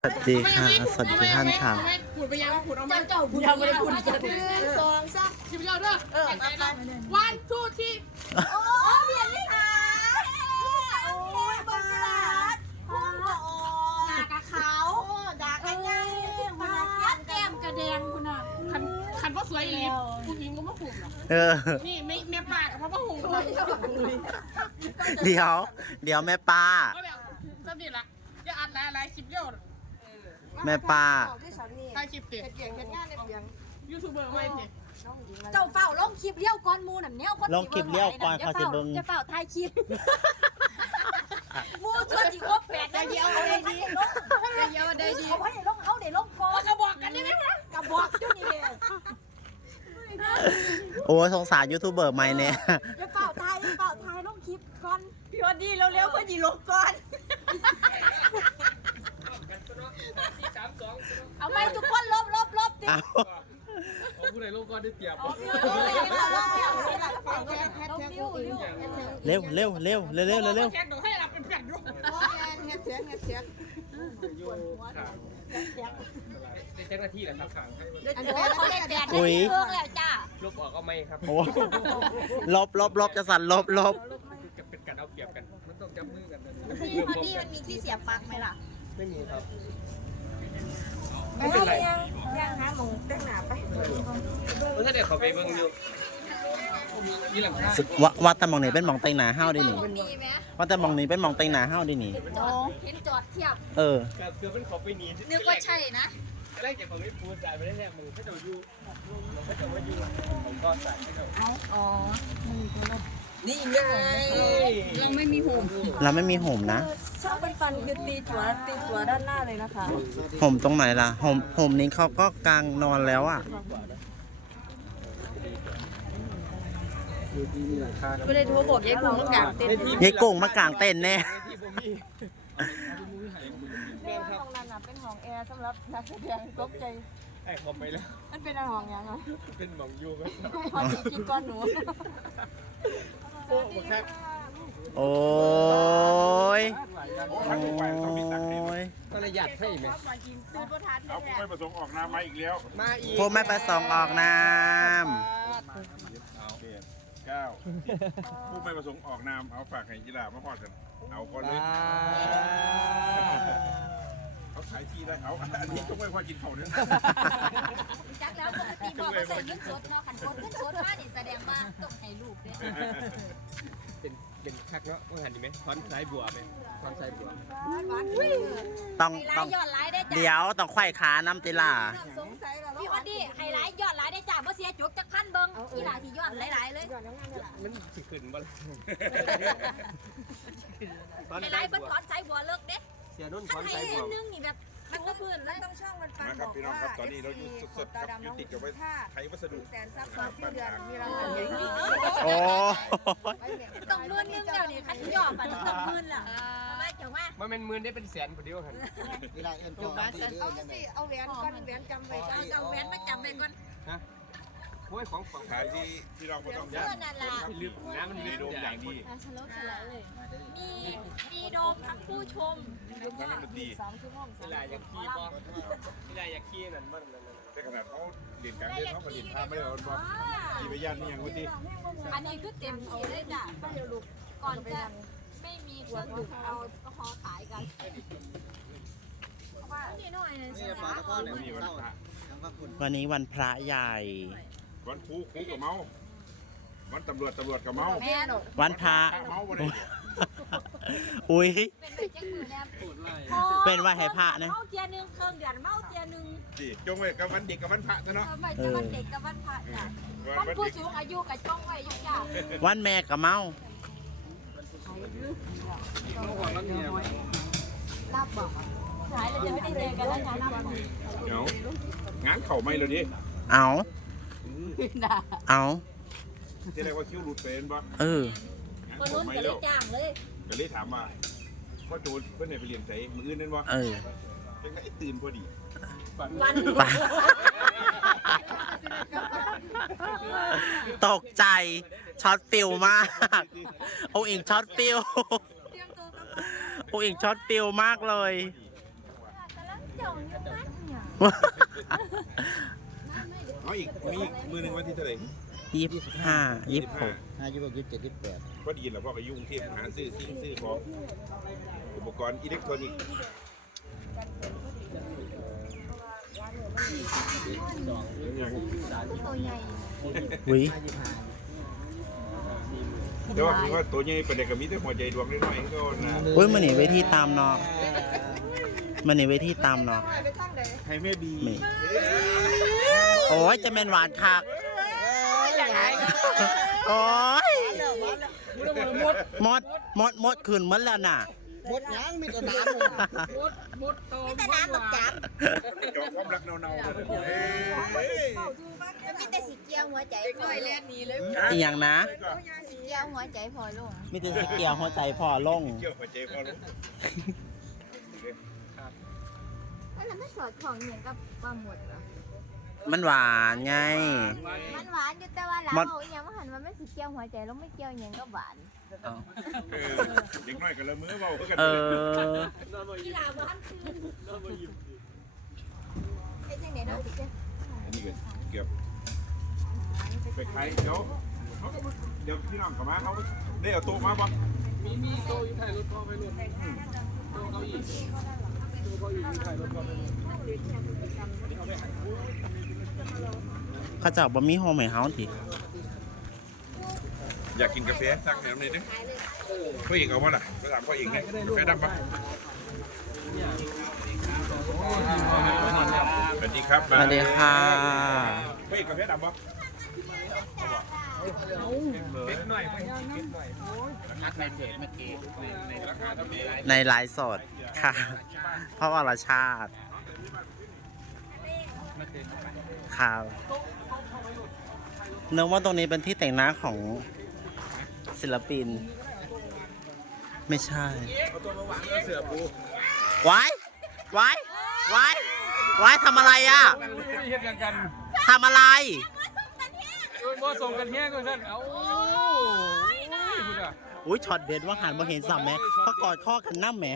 วัสดีค่ะสวัสดีทุกท่านค่ะขูดไปยังขูดเอาไหมเจ้าผู้ยังไม่ได้พูดจะสองสามชิมยอดเด้อวันทูที่โอ้เปลี่ยนไม่ขาโอ้ยบนกระดาษพุ่งก็ออกด่ากะเขาด่ากันยังมาแก้มกระแดงคุณอ่ะคันก็สวยอีกผู้หญิงก็ไม่ขูดหรอกเออนี่ไม่แม่ปากเพราะว่าหูเดี๋ยวแม่ป้าก็แบบสนิทละจะอัดหลายคลิปเดียวแม่ป้าถ่ายคลิปติดยูทูบเบอร์ไม่ติดเจ้าเฝ้าลงคลิปเลี้ยวก้อนมูน่ะเนี้ยคนลงคลิปเลี้ยวก่อนเขาสิเบิ่งจะเฝ้าถ่ายคลิปมูชวนจิครบ8นาทีเอาเลยดีเอาได้ดีเขาให้ลงเอาได้ลงก่อนก็บอกกันได้ไหมวะกระบอกจุนี่โอ้สงสารยูทูบเบอร์ใหม่เนี่ยจะเฝ้าถ่ายลงคลิปก่อนพี่วันดีเร็วๆเพื่อจีลงก่อนเอาไม่ทุกคนลบติเอาเอาผู้ใดลงก่อนได้เปรียบเร็วเร็วเร็วเร็วเร็วเร็วแขกเดี๋ยวให้รับเป็นแผ่นด้วยในเจ้าหน้าที่แหละครับขังให้มันเขาเรียกแดดเครื่องแล้วจ้าลบออกเอาไหมครับโอ้ลบจะสั่นลบจะเป็นการเอาเปรียบกัน มันต้องจับมือกันนะพอดีมันมีที่เสียบปลั๊กไหมล่ะไม่มีครับไม่เป็นไรยังหาหมูแต่งหนาไปถ้าเด็กเขาไปเบิ่งอยู่มีหลังคาว่าแต่มองนี่เป็นมองเต็งหนาห้าวดิหนิมันมีไหมว่าแต่มองนี่เป็นมองเต็งหนาห้าวดิหนิโอ้เห็นจอดเทียบเออเกือบเป็นเขาไปหนีนึกว่าใช่นะแรกจากผมไม่พูดจ่ายไปได้แค่มือเขาจะอยู่เขาจะมาอยู่ผมก็ใส่ให้เขาอ๋อนี่ไงเราไม่มีหูเราไม่มีห่มนะชอบเป็นฟันคือตีตัวด้านหน้าเลยนะคะห่มตรงไหนล่ะห่มนี้เขาก็กางนอนแล้วอ่ะอยู่ที่มีหลังคาไม่ได้โทรบอกยายกุ้งกลางเต็นท์ยายกุ้งมากางเต้นแน่ที่ผมมีแม่ครับห้องนั้นเป็นห้องแอร์สำหรับนักแสดงตกใจไอ้คอมไปแล้วมันเป็นห้องยังไงเป็นหมองยูไหมพอสีกินก้อนหนูโอ้โหแค่โอ้ยโอ้ยก็เลยหยัดให้ไหมซื้อประทานเอาผู้ไม่ประสงค์ออกนามมาอีกแล้วมาอีกผู้ไม่ประสงค์ออกนามเกตเก้าผู้ไม่ประสงค์ออกนามเอาฝากให้กีฬามาพอดกัน เอาก่อนเลยเขาขายที่ได้เอาอันนี้ต้องไม่พอกินเขาเนี่ยจักแล้วปกติบอกว่าใส่เงินสดเนาะขันโคตรเงินสดมาเนี่ยแสดงว่าตกให้ลูกเนี่ยเป็นคักเนาะว่าหันดีไหมทอนสายบัวไหมทอนสายบัวต้องไฮไลต้องท์ยอดไลน์ได้จ้ะเดี๋ยวต้องไขว้ขาน้ำติล่าพี่วันดีไฮไลท์ยอดไลน์ได้จ้ะเพราะเสียจุกจักพันเบิ้งกีฬาที่ยอดหลายๆเลยมันสิขึ้นบ่ล่ะไฮไลท์เพิ่นถอนสายบัวเลิกเด้เสียนุ่นทถ้าอนให้สายบัวนึงนี่แบบมันก็พื้นเลยต้องช่องมันฟังมาครับพี่น้องครับตอนนี้เราอยู่สดๆครับอยู่ติดกับไว้ไทยวัสดุแสนซับซ้อนที่เดือนมีรางวัลใหญ่โอ้ต้องมื่นนึงเดี๋ยวนี้คันยอดมันต้องมื่นล่ะมาเจ้ามามันเป็นหมื่นได้เป็นแสนพอดีว่ากันเอาสิเอาแหวนก้อนแหวนจำไว้เอาแหวนมาจำไว้ก่อนฮะโอ้ยของฝั่งขายที่เราไม่ต้องเพื่อนั่นล่ะลึกน้ำมันลึกโดมอย่างดีมีโดมทั้งผู้ชมทั้งนั้นมันดีเวลาอยากขี้บ่เวลาอยากขี้นั่นมันนั่นแต่ขนาดเขาเรียนการเรียนเขาก็เรียนภาพไม่ได้เอาบอกขี่ไปยันนี่ยังวันที่อันนี้คือเต็มที่เลยจ้ะก่อนจะไม่มีเครื่องดื่มเอาฮอขายกันนี่หน่อยใช่ไหมนี่วันพระวันนี้วันพระใหญ่วันครูกับเมาวันตำรวจกับเมาแม่หนูวันพระเมาวันไหนอุ้ยเป็นแบบจังมือเนี่ยเป็นว่าให้พระนะเมาเจียนึงเครื่องเดือนเมาเจียนึงดิจงไว้กับวันเด็กกับวันพระซะเนาะไม่จะวันเด็กกับวันพระจ้ะวันผู้สูงอายุกับจ้องไว้อยู่จ้ะวันแม่กับเมารับบอกหายเราจะไม่ได้เจอกันแล้วนะเดี๋ยวงานเข่าไม่เลยดิเอาเอาที่เรียกว่าคิ้วหลุดเป็นปะเอองานคนเข่านู้นไม่ก็เลแล้ยว จ้างเลยก็เลยถามว่าพ่อโจรเพื่อนไหนไปเรียนใส่มืออื่นนั่นวะเออจังได้ตื่นพอดีวันไปตกใจช็อตฟิลมากโอ้อิงช็อตฟิลโอ้อิงช็อตฟิลมากเลยเจ้าเอาอีกมีอีกมือหนึ่งวันที่เท่าไหร่ 25 26 26 27 28 พอดีแล้วพ่อก็ยุ่งเทียบหาซื้อของอุปกรณ์อิเล็กทรอนิกส์อย่างตัวใหญ่อุ้ยแต่ว่าคือว่าตัวใหญ่เป็นเด็กกับมีแต่หัวใจดวงน้อยๆก็นะอุ้ยมันนี่เวทีตามเนาะมันนี่เวทีตามเนาะไปทางใดให้แม่บีนี่โอ้ยจะเป็นหวานคักโอ้ยหมดขึ้นหมดแล้วน่ะหมดยังมีแต่น้ำมีแต่น้ำกับจับจอกความรักเนาๆเลยมีแต่สีเกียวหัวใจพอลงอีหยังนะสีเกียวหัวใจพอลงมีแต่สีเกียวหัวใจพอลงเกี่ยวหัวใจพอรู้แล้วไม่สอดของเหมือนกับปลาหมดเหรอมันหวานไงมันหวานอยู่แต่ว่าเราเอาอย่างว่าหันมันไม่สีเกียวหัวใจแล้วไม่เกียวอย่างก็หวานเด็กน้อยกับละมือเบากันเออกีฬาบ้านคือไอ้จังไหนเนาะพี่เจ้อันนี้ก็เกือบไปขายเดี๋ยวพี่น้องกลับมาเขาได้เอาโต๊ะมาป่ะมีโตอยู่ถ่ายรถพ่อไปรถโตเขาอีกโตเขาอีกถ่ายรถพ่อไปรถเขาจะบะหมี่โฮมให้เฮาทีอยากกินกาแฟสั่งแถวนี้ดิพ่อเอกเอาวะล่ะไปถามพ่อเอกไงกาแฟดำป่ะสวัสดีครับสวัสดีค่ะพ่อเอกกาแฟดำป่ะเล็กหน่อยไม่ยังเล็กหน่อยรักในเพจเมื่อกี้ราคาเท่านี้ในไลฟ์สดค่ะเพราะว่าราชาติค่ะนึกว่าตรงนี้เป็นที่แต่งหน้าของศิลปิน ไม่ใช่เอาตัวมาวางเสือปูไว้ไว้ไว้ไว้ทำอะไรอ่ะไม่เห็นกันทำอะไรโมส่งกันแห้งกันท่านเอาพูดอ่ะอุ้ยช็อตเด็ดว่าหันมาเห็นสัมไหมประกอดข้อกันน้ำไหม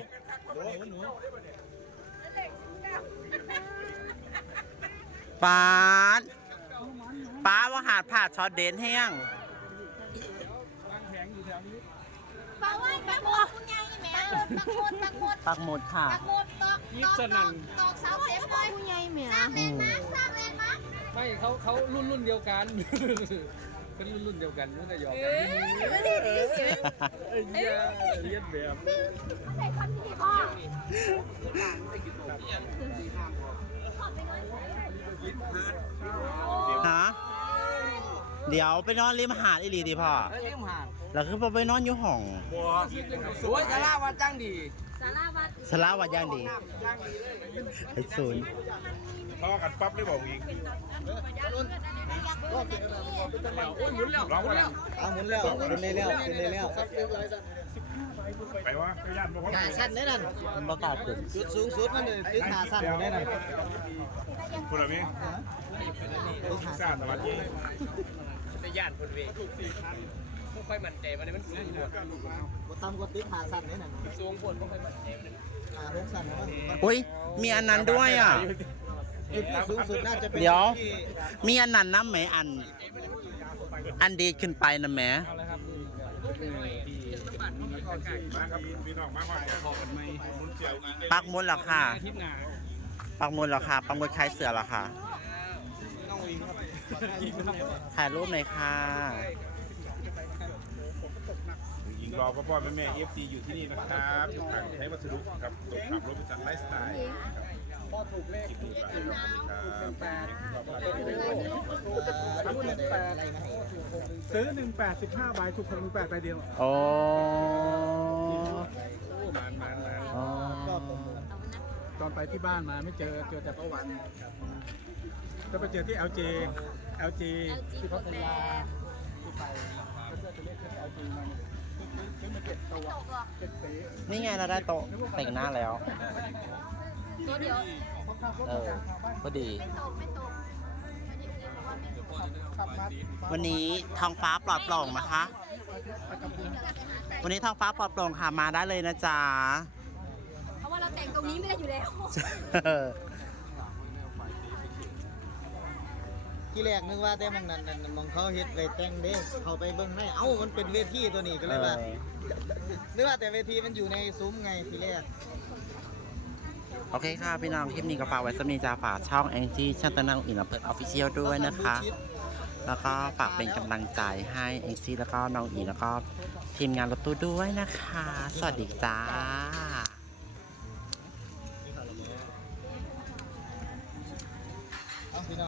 ป้าดป้าว่าหาดผ่าช็อตเด็ดแห้งบางแผงอยู่แถวนี้ปลาว่านปลาหมดคุณยายแม่ปลาหมดปักหมดค่ะปลาหมดตอกเสาเข็มเลยคุณยายแม่สร้างเลนมาสร้างเลนมาไม่เขารุ่นเดียวกันเป็นรุ่นเดียวกันนั่นแหละหยอกกันเลียนแบบใส่คำที่พ่อฮะเดี๋ยวไปนอนริมหาดอีหลีดีพ่อเลี้ยงห่างแล้วคือพอไปนอนอยู่ห้องสวยจะล่าว่าจ้างดีสาราวัดสลาวัดย่างดีไอ้ศูนย์ทอกันปั๊บได้บอกอีกหมุนแล้วร้องว่าเอาหมุนแล้วเป็นได้แล้วเป็นได้แล้วไปวะไปย่านบอกว่าขาสั้นได้นั่นมันประกาศขึ้นจุดสูงสุดมันเลยตึกขาสั้นได้นั่นคุณอะไรซ่าสวัสดีในย่านคนเวไม่ค่อยมั่นใจมันมันสูงกว่าตามกว่าตึกหาสั่นนี่น่ะสูงปวดไม่ค่อยมั่นใจมันหาหกสั่นว่าอุ้ยมีอันนั้นด้วยอ่ะจุดที่สูงสุดน่าจะเป็นเดี๋ยวที่มีอันนั้นน้ำไหมอันดีขึ้นไปนะแหมเอาละครับดีมาครับพี่น้องมาว่าบอกกันไหมมุนเจียวอีกปักหมดแล้วค่ะทิพย์หนาปักหมดแล้วค่ะปักหมดคล้ายเสือแล้วค่ะถ่ายรูปหน่อยค่ะยิงรอพ่อแม่FT อยู่ที่นี่นะครับอยู่ทางใช้วัสดุครับตกขับรถบริษัทไลฟ์สไตล์พ่อถูกเลข10 บาทครับซื้อ18 15 ใบถูก18ใบเดียวโอ้มันอ๋อตอนไปที่บ้านมาไม่เจอแต่ประวันก็ไปเจอที่ LG ที่พัทยาที่ไปก็เจอตัวเลขที่ LG มาซื้อมา7 ตัว7 สีนี่ไงเราได้โต๊ะแต่งหน้าแล้วตัวเดียวพอดีไม่ตกขับมาวันนี้ท้องฟ้าปลอดโปร่งนะคะ วันนี้ท้องฟ้าปลอดโปร่งค่ะมาได้เลยนะจ๊ะเพราะว่าเราแต่งตรงนี้ไม่ได้อยู่แล้วที่แรกนึกว่าแต่มองนั้นมองเขาเฮ็ดไปแต่งเด้เขาไปเบิ่งให้เอ้ามันเป็นเวทีตัวนี้ก็เลยว่านึกว่าแต่เวทีมันอยู่ในซุ้มไงทีแรกโอเคค่ะพี่น้องคลิปนี้ก็ฝากไว้สำหรับจะฝากช่องแองจี้ช่างตั้งอินเปิดออฟฟิเชียลด้วยนะคะ แล้วก็ฝากเป็นกำลังใจให้แองจี้แล้วก็น้องอีแล้วก็ทีมงานรถตู้ด้วยนะคะ สวัสดีจ้า